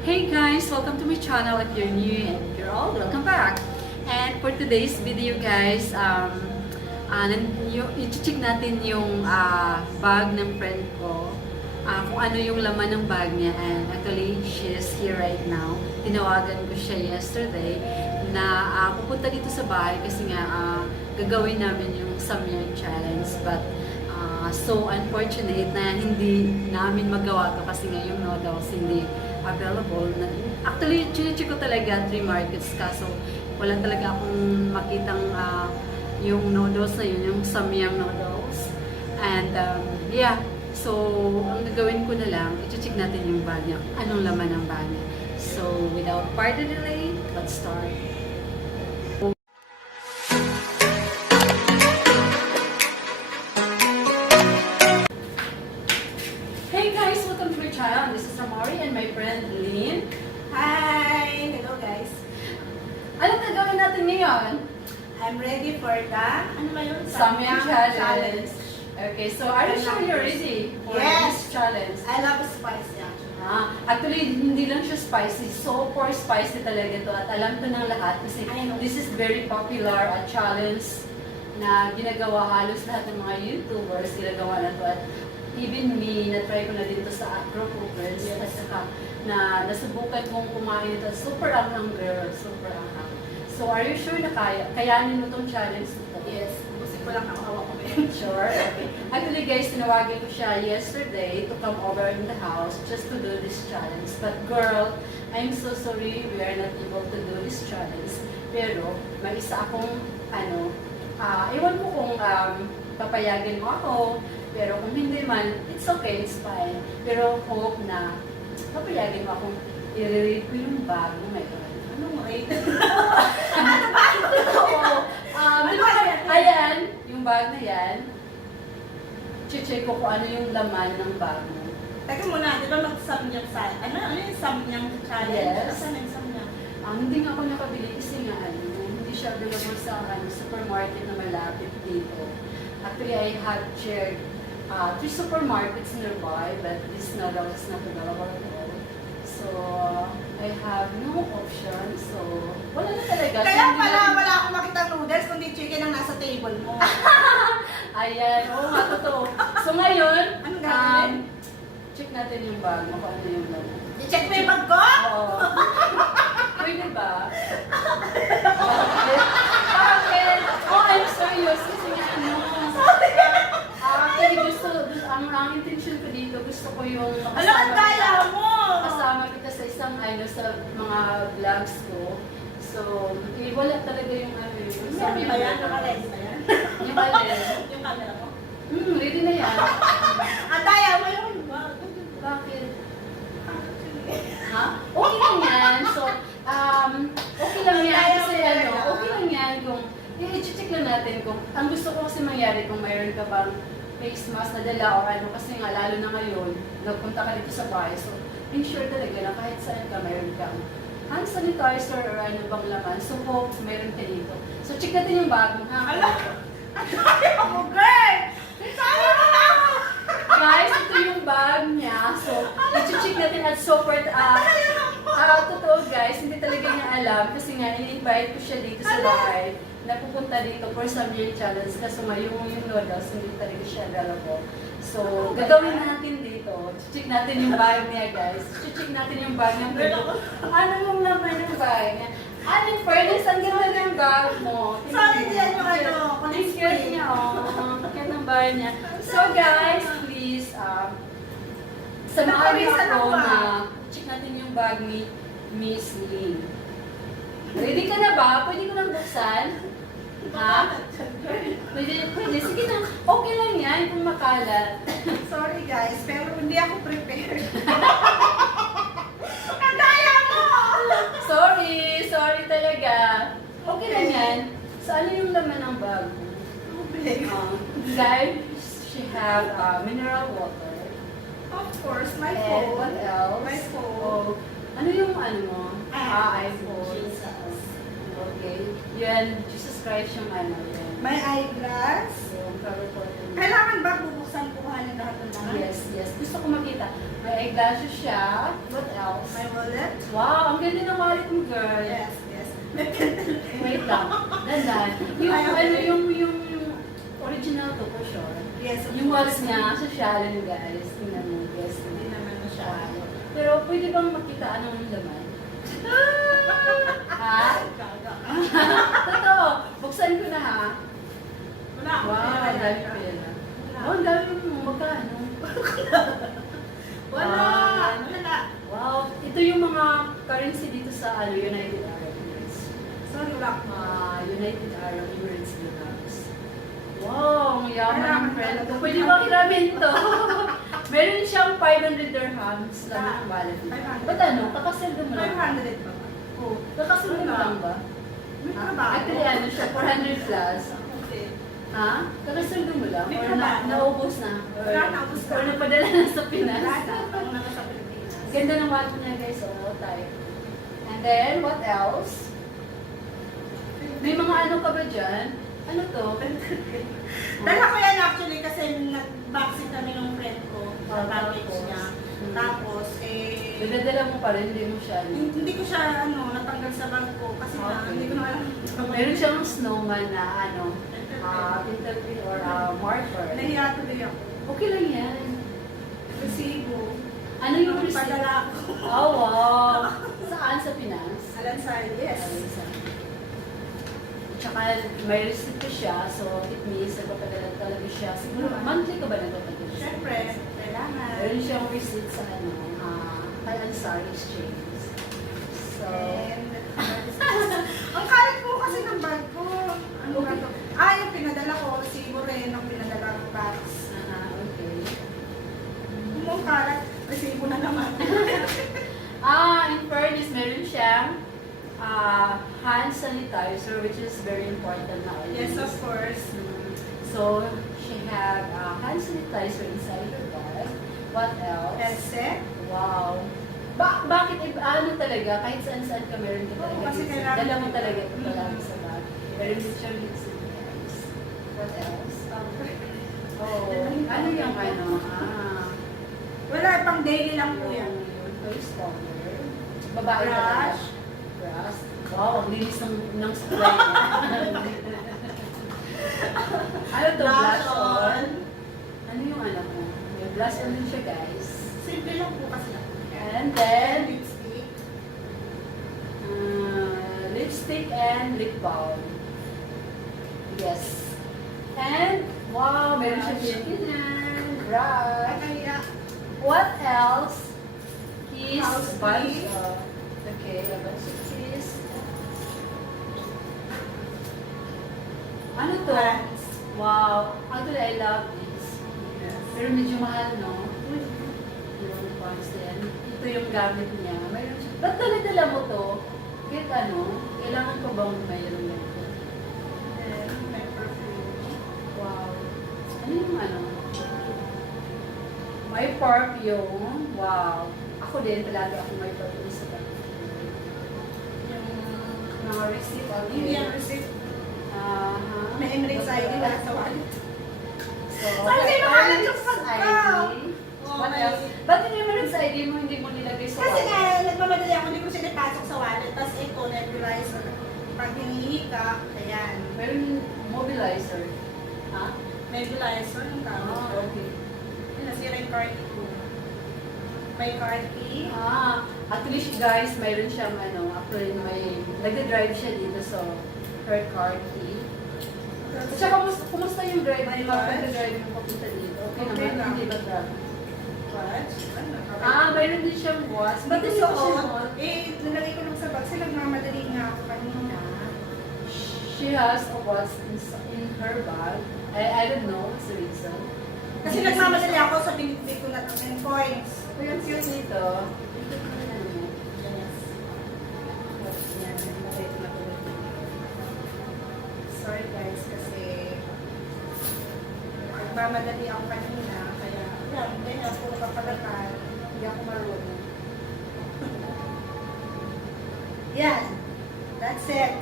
Hey guys! Welcome to my channel. If you're new and if you're old, welcome back! And for today's video guys, i-check natin yung bag ng friend ko. Kung ano yung laman ng bag niya. And actually, she's here right now. Tinawagan ko siya yesterday na pupunta dito sa bahay kasi nga gagawin namin yung Samyang Challenge. But so unfortunate na hindi namin magawa to kasi nga yung noodles hindi available. Actually, chinecheck ko talaga 3 markets kaso wala talaga akong makitang yung noodles na yun, yung Samyang noodles. And yeah, so ang gagawin ko na lang, i-check natin yung bag niya, anong laman ng bag niya. So without further delay, let's start. Hey guys, welcome to my channel. This is Amori and my friend Lynn. Hi! Hello guys! Anong gagawin natin ngayon? I'm ready for the, ano ba yun? Samyang challenge. Okay, so are you sure you're ready for this challenge? I love spicy actually. Actually, hindi lang siya spicy. Super spicy talaga ito. At alam to ng lahat kasi this is very popular challenge na ginagawa halos lahat ng mga YouTubers. Ginagawa na to. At even me, na-try ko na dito sa acro cookers. At saka na nasubukan kong kumain ito. Super anghang girl. Super anghang. So, are you sure na kayanin mo itong challenge ito? Yes. Busin ko lang ako hawak ko. Sure? Okay. Actually guys, tinawagin ko siya yesterday to come over in the house just to do this challenge. But girl, I'm so sorry we are not able to do this challenge. Pero, may isa akong, ewan ko kung papayagan mo ako. Pero kung hindi man, it's okay, it's fine. Pero hope na papayagan mo akong i-rate ko yung bag mo ngayon. Anong rate? Ano ba? Ayan, yung bag na yan. Check ko kung ano yung laman ng bag mo. Teka muna, di ba mag-samyang sa... Ano yung samyang challenge? Yes. Saan yung samyang? Hindi nga ako nakabili kasi nga hindi siya available sa supermarket na malapit dito. Actually, I have checked 3 supermarkets nearby, but this noodle is not available at all. So, I have no option. So, wala na talaga. Kaya pala wala akong makita noodles, kundi chicken ang nasa table mo. Ayan, oo nga, totoo. So, ngayon, Anong gagawin? check natin yung bag mo, kung ano yung laman. I-check mo yung bag ko? Oo. Pwede ba? Bakit? Oh, I'm serious. Kasi nga actually, ang intention ko dito, gusto ko yung Ano ang kaya mo? kasama kita sa isang sa mga vlogs ko. So, wala talaga yung yung Sabi ba yan? Naka-lens ba yan? Yung alin. Yung camera mo? Ready na yan. Ang kaya mo yung bag. Bakit? Ha? Okay lang yan. So, okay lang yan kasi okay lang yan kung i-check lang natin kung ang gusto ko kasi mangyari kung mayroon ka bang face mask na dala o kasi nga lalo na ngayon nagpunta ka dito sa bahay, so ensure talaga na kahit saan ka mayroon kang hand sanitizer or ano bang laman, so hope mayroon ka dito. So check natin yung bag mo, ha? Ang kaya mo, girl! Sabi mo na ako! Guys, ito yung bag niya, so i-check natin at super totoo guys, hindi talaga niya alam kasi nga in-invite ko siya dito sa bahay na pupunta dito for Samyang Challenge kasi yung noodles hindi talaga siya available. So, gagawin natin dito. Check natin yung bag niya guys. Check natin yung bag niya. Ano yung laman ng bag niya? In fairness, ang ganda ng bag mo. Sorry din yung Ang cute niya, ang cute ng bag niya. So guys, please, samahan niyo ako na check natin yung bag ni Miss Lynn. Ready ka na ba? Pwede ko nang buksan? Ha? Pwede. Sige na. Okay lang yan kung makalat. Sorry guys, pero hindi ako prepared. Ang kaya mo! Sorry talaga. Okay lang yan. So, ano yung laman ng bag mo? Guys, she have mineral water. Of course, my And phone. what else? My phone. Oh, ano yung mo? iPhone. Jesus. Okay. Yan, Jesus Christ yung yan. My eyeglass. Yung cover photo. Kailangan ba bubuksan kuhanin lahat ng lahat? Yes. Gusto ko makita. May eyeglasses siya. What else? My wallet. Wow, ang ganda ng wallet mo, girl. Yes, yes. Wait lang. Dandan. Yung, Ayaw ano, ko. yung original to for sure. Yes, of Yung wallet course. niya, socialan, guys. Tingnan mo, guys. Hindi naman masyado. Pero pwede bang makita anong laman? Ha? Gaga. Totoo. Buksan ko na, ha? Wala akong Wow, pera ang dami yan. pera. Wala. Oh, ang dami mo. Magkano? Wala. Ah. Wala. Wow. Ito yung mga currency dito sa United Arab Emirates. Sorry, wala akong United Arab Emirates Dirhams. Wow, ang yaman Kailangan ng friend ko. talaga. Pwede bang hiramin to? Meron siyang 500 dirhams lang Ah, ang wallet niya. 500. Ba't ano? Kakasweldo mo lang? 500 pa ba? Oh, kakasweldo mo Wala. lang ba? May trabaho. Actually, ano siya, 400 plus. Okay. Ha? Kakasweldo mo lang? May Or trabaho. naubos na? Or, Wala, naubos na. Or napadala na sa Pinas? Wala na. Ako naman sa Pilipinas. Ganda ng wallet niya, guys. Oh, type. And then, what else? May mga ano ka ba dyan? Ano to? Dala ko yan actually kasi nag-vaccine kami ng friend ko sa Ah, package tapos? niya. Hmm. Tapos, Dinadala mo pa rin, hindi mo siya. hindi ko siya natanggal sa bag ko kasi Okay. hindi ko na alam. Meron siyang snowman na tintal or marker. Nahiya tuloy ako. Okay lang yan. Resibo. Ano yung receipt? Padala ko. Oh, wow. Saan? Sa Pinas? Alansay, yes. Tsaka may receipt ko siya, so it means nagpapadala talaga siya. Siguro, monthly ka ba nagpapadala? Siyempre, kailangan. Meron siyang receipt sa kay Ansar Exchange. So, And, ang kalit po kasi ng bag ko. Ano ba to? Yung pinadala ko, resibo rin ang pinadala ng bags. okay. Kung kalat, resibo na naman. In fairness, meron siyang hand sanitizer, which is very important nowadays. Yes, of course. So, she had hand sanitizer inside her bag. What else? Headset. Wow. Bakit ano talaga, kahit saan-saan ka meron ka talaga. Oo, kasi dito. kailangan- Dala mo talaga ito Mm. palagi sa bag. Meron din siyang lipstick, guys. What else? Oh, ano yung ano? Wala, pang daily lang po yan. Yung face powder. Babae talaga. Brush. Brush. Wow, ang linis ng spray niya. Ano to? Blush Blush on. on? Ano yung ano mo? May blush on din siya, guys. Simple lang po kasi lang. And then, Lipstick. lipstick and lip balm. Yes. And, wow, meron siya bikinan, brush. Kaya, What else? Is House bunch tea. of, okay, a bunch of cheese. Ano to? Pants. Wow. Actually, I love this. Pero medyo mahal, no? Yung pants na yan. Ito yung gamit niya. Mayroon siya. Ba't dala mo to? Kahit ano, kailangan ko bang mayroon ganito? And may perfume. Wow. Ano yung ano? May perfume. Wow. Ako din, talaga ako may perfume sa bag. Yung Mga receipt. Okay. hindi ang receipt. Aha. May Emirates ID wala sa wallet. So, Saan kayo nakalat yung Emirates pagka? ID. Oh, What may- else? Ba't yung Emirates ID mo hindi mo nilagay sa Kasi nga, wallet? nagmamadali ako, hindi ko siya napasok sa wallet. Tapos ito, nebulizer. Pag hinihika, ayan. Meron yung mobilizer. Ha? Nebulizer, ang tawag. Okay. Yun, nasira yung card ko. May card key. At least guys, mayroon siyang actually nagda-drive siya dito so her car key. At saka kumusta yung drive? May Di ba watch? pag-drive mo papunta dito? Okay, Okay naman, lang. hindi ba traffic? Watch. Mayroon din siyang watch. Ba't Ba't hindi mo siya suot? Nilagay ko lang sa bag. Kasi nagmamadali nga ako kanina. She has a watch in her bag. I don't know what's the reason. Kasi nagmamadali ako sa binibig ko na 10 points. Pero yung cute nito, Yan, nilagay ko na tulad dito. Sorry guys, kasi nagmamadali ako kanina. Kaya, yan, hindi na ako kapalakan. Hindi ako marunong. Yan. That's it.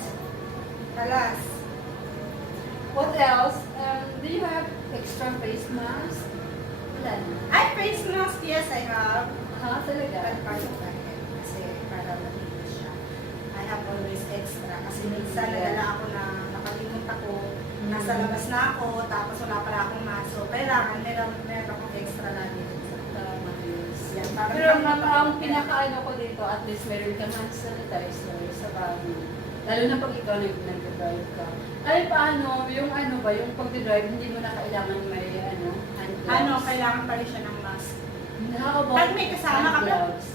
Alas. what else? Do you have extra face mask? Wala na. Ay, face mask, yes, I have. Ha, talaga? Kasi para Kasi minsan nadala ako na nakalimot ako, nasa labas na ako, tapos wala pala akong mask. So, kailangan meron akong extra lagi. Yan, para Pero ang pinakaano ko dito, at least meron ka hand sanitizer sa bag mo. Lalo na pag ikaw nag-drive ka. Ay, paano? Yung ano ba, yung pag-drive, hindi mo na kailangan may hand gloves? Kailangan pa rin siya ng mask. How about Pag may kasama hand ka ba? gloves?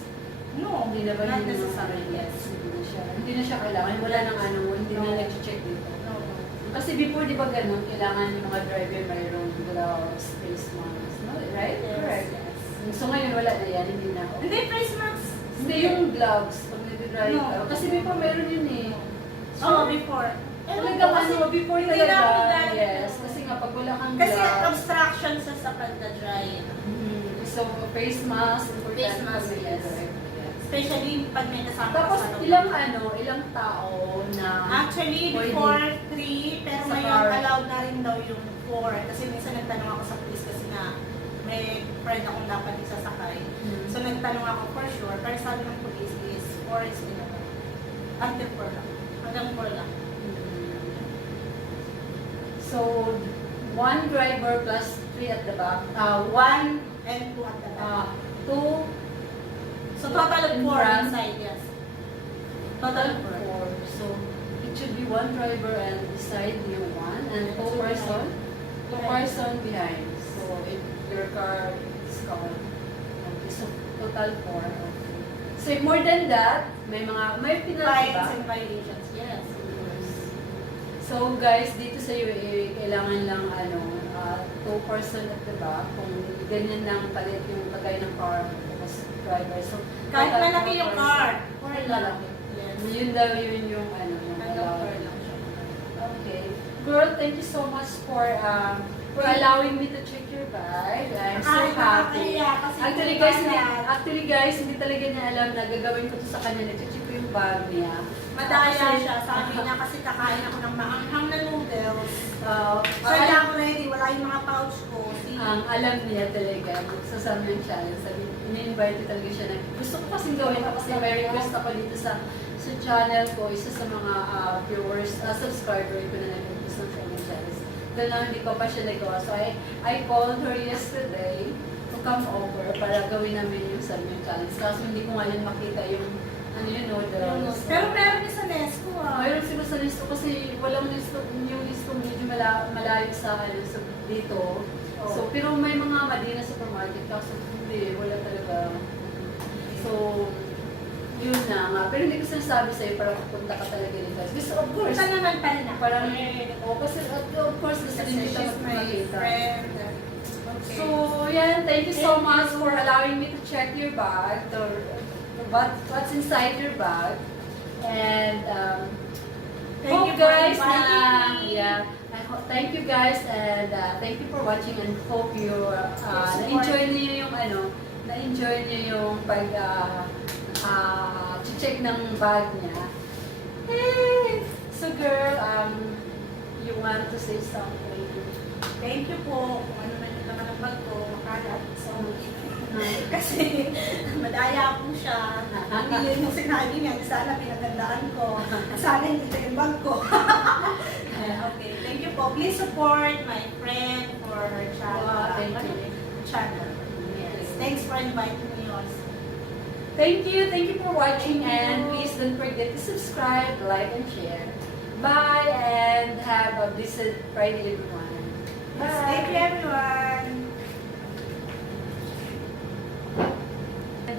No, Hindi na ba not yun yung necessary. yes, hindi na siya kailangan. Wala nang hindi na nag-check dito. No. Kasi before, di ba ganun, kailangan yung mga driver mayroong gloves, face masks, no? Right? Yes. Correct. So ngayon, wala na yan, hindi na. Hindi, face mask. Hindi yung gloves pag nag-drive ka. No. Kasi before meron yun eh. Oo, before. Talagang before hindi talaga. na ako dahil- Yes, kasi nga pag wala kang Kasi gloves. obstruction sa pagdadrive. So, face mask, important Face mask, pag yes. nag-drive. Yes. Especially pag may kasama Tapos, ka sa loob. ilang tao na Actually, pwede before 3, pero sa ngayon car. allowed na rin daw yung 4. Kasi minsan nagtanong ako sa police kasi nga may friend akong dapat isasakay. So nagtanong ako for sure, pero sabi ng police is 4 is enough. Until 4 lang. Hanggang 4 lang. So, one driver plus 3 at the back. 1 and 2 at the back. 2 So total of in 4 front. inside, yes. total Total 4. 4. So, it should be one driver and beside you one, and two person behind. So, if your car is covered. Okay, so total 4. Okay. So, if more than that, may penalty Fines ba? and violations, yes. So guys, dito sa UAE, kailangan lang 2 person at the back. Kung ganyan lang palit yung tagay ng car, tapos driver. So, Kahit total malaki 4 yung person. car. Kahit malaki. Yes. Yun daw yun yung yung Hanggang 4 allowed. lang siya. Okay. Girl, thank you so much for allowing me to check your bag. I'm so Ay, happy. nakakaya kasi Actually guys, hindi talaga niya alam na gagawin ko to sa kanya. Nag-check ko yung bag niya. Madaya Kasi- siya. Sabi niya kasi kakain ako ng maanghang na noodles. Uh, So, hindi ako ready. Wala yung mga pouch ko. alam niya talaga, magsasama ng challenge. Sabi, ini-invite talaga siya na gusto ko kasing gawin ito kasi may request ako dito sa channel ko, isa sa mga viewers, subscriber ko na nag-request ng Summer Challenge. Dahil lang hindi ko pa siya nagawa. So I called her yesterday to come over para gawin namin yung Summer Challenge. Kaso hindi ko ngayon makita yung noodles. Pero meron niya sa Nesco Mayroon siguro sa listo kasi walang listo, yung listo medyo malayo sa dito. So, pero may mga Madina supermarket kaso hindi, wala talaga. So, yun na nga. Pero hindi ko sinasabi sa'yo para pupunta ka talaga dito. Gusto, of course, Isa naman pa rin ako. parang, kasi of course, gusto Kasi din kita she's my makita. friend. Okay. So, yan, thank you so Thank much you. for allowing me to check your bag, what's inside your bag. And, Thank hope you for guys inviting me. thank you guys and thank you for watching and hope you na-enjoy niyo yung na-enjoy niyo yung pag check ng bag niya. Hey! So girl, you want to say something? Thank you po. Kung ano man yung laman ng bag ko, makalat. So, kasi madaya po siya. Hindi yung sinabi niya, sana pinagandaan ko. Sana hindi ito yung bag ko. Okay, thank you po. Please support my friend for her channel. Thank you. Channel. Yes. Thanks for inviting me also. Thank you for watching, Thank you. and please don't forget to subscribe, like, and share. Bye, and have a blessed Friday, everyone. Yes, thank you everyone.